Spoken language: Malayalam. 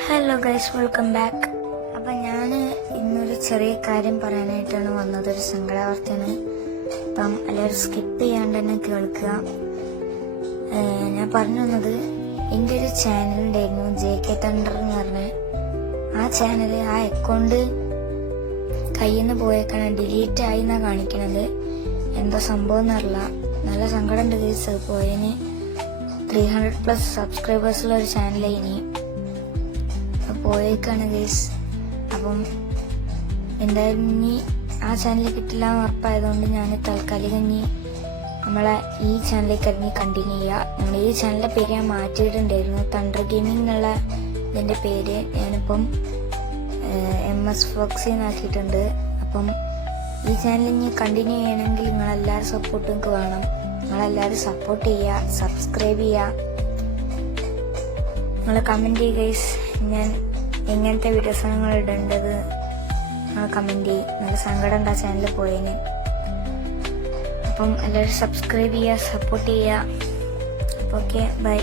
Hello guys, welcome back. അപ്പം ഞാൻ ഇന്നൊരു ചെറിയ കാര്യം പറയാനായിട്ടാണ് വന്നത്. ഒരു സങ്കടാവാർത്തയാണ്. അപ്പം എല്ലാവരും സ്കിപ്പ് ചെയ്യാണ്ട് തന്നെ കേൾക്കുക. ഞാൻ പറഞ്ഞു വന്നത്, എൻ്റെ ഒരു ചാനലുണ്ടായിരുന്നു JK തണ്ടർ എന്ന് പറഞ്ഞ ആ ചാനൽ, ആ അക്കൗണ്ട് കയ്യിൽ നിന്ന് പോയേക്കാണ്, ഡിലീറ്റ് ആയി എന്നാണ് കാണിക്കണത്. എന്തോ സംഭവം എന്നറിയില്ല. നല്ല സങ്കടമുണ്ട് ഗൈസ്. അത് പോയതിന് 300+ സബ്സ്ക്രൈബേഴ്സുള്ള ഒരു ചാനലാണ് ഇനി പോയേക്കാണ് ഗൈസ്. അപ്പം എന്തായാലും ഇനി ആ ചാനലിൽ കിട്ടില്ല എന്ന് ഉറപ്പായതുകൊണ്ട് ഞാൻ താൽക്കാലികം ഇനി നമ്മളെ ഈ ചാനലിലേക്ക് ഇറങ്ങി കണ്ടിന്യൂ ചെയ്യുക. നമ്മൾ ഈ ചാനലിൻ്റെ പേര് ഞാൻ മാറ്റിയിട്ടുണ്ടായിരുന്നു. തണ്ടർ ഗെയിമിംഗ് എന്നുള്ള ഇതിൻ്റെ പേര് ഞാനിപ്പം MS Foxy എന്നാക്കിയിട്ടുണ്ട്. അപ്പം ഈ ചാനൽ ഇനി കണ്ടിന്യൂ ചെയ്യണമെങ്കിൽ നിങ്ങളെല്ലാവരും സപ്പോർട്ട് നിങ്ങൾക്ക് വേണം. നിങ്ങളെല്ലാവരും സപ്പോർട്ട് ചെയ്യുക, സബ്സ്ക്രൈബ് ചെയ്യുക, നിങ്ങൾ കമൻറ്റ് ചെയ്യുക ഗൈസ്. ഞാൻ എങ്ങനത്തെ വീഡിയോസാണ് നിങ്ങൾ ഇടേണ്ടത് നിങ്ങൾ കമൻറ്റ് ചെയ്യും. നല്ല സങ്കടം ഉണ്ട് ആ ചാനലിൽ പോയതിന്. അപ്പം എല്ലാവരും സബ്സ്ക്രൈബ് ചെയ്യുക, സപ്പോർട്ട് ചെയ്യുക. അപ്പോൾ ഓക്കെ, ബൈ.